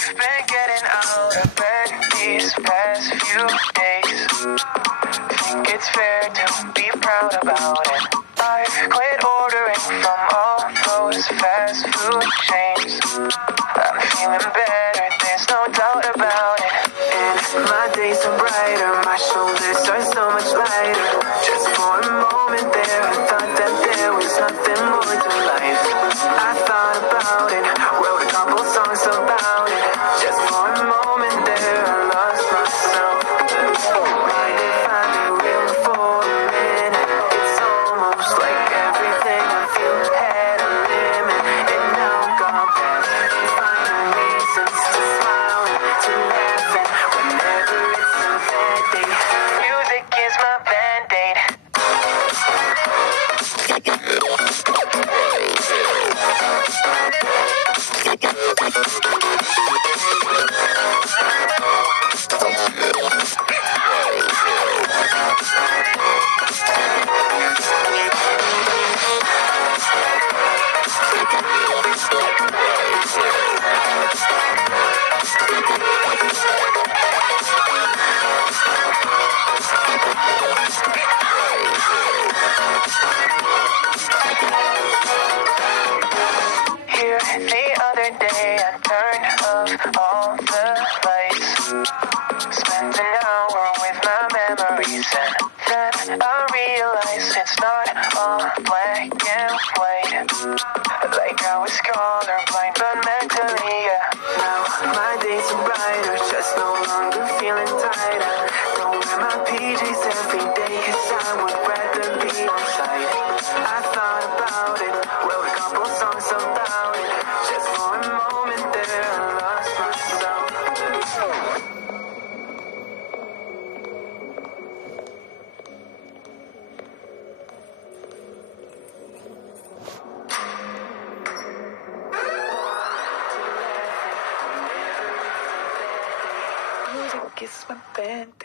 Been getting out of bed these past few days. Think it's fair to be proud about it. I've quit ordering from all those fast food chains. I'm feeling better, there's no doubt about it. And my days are brighter, my shoulders are so much lighter. Just for a moment there, I thought that there was nothing more to life. I thought about it, wrote a couple songs about it. Just for a moment there, I lost myself. Mind if I be real for a minute? It's almost like everything I feel had a limit, and now gone past. Finding reasons to smile and to laugh at whenever it's a bad day. Music is my band-aid. Here the other day I turned off all the lights. Spent an hour with my memories, and then I realized it's not all black and white. Like I was colorblind, but mentally, yeah. Now my days are brighter, just no longer feeling tighter. Don't wear my PJs every day, 'cause I would rather be outside. I thought about it, wrote a couple songs about it. Just for a moment there, I lost myself. Music is my band.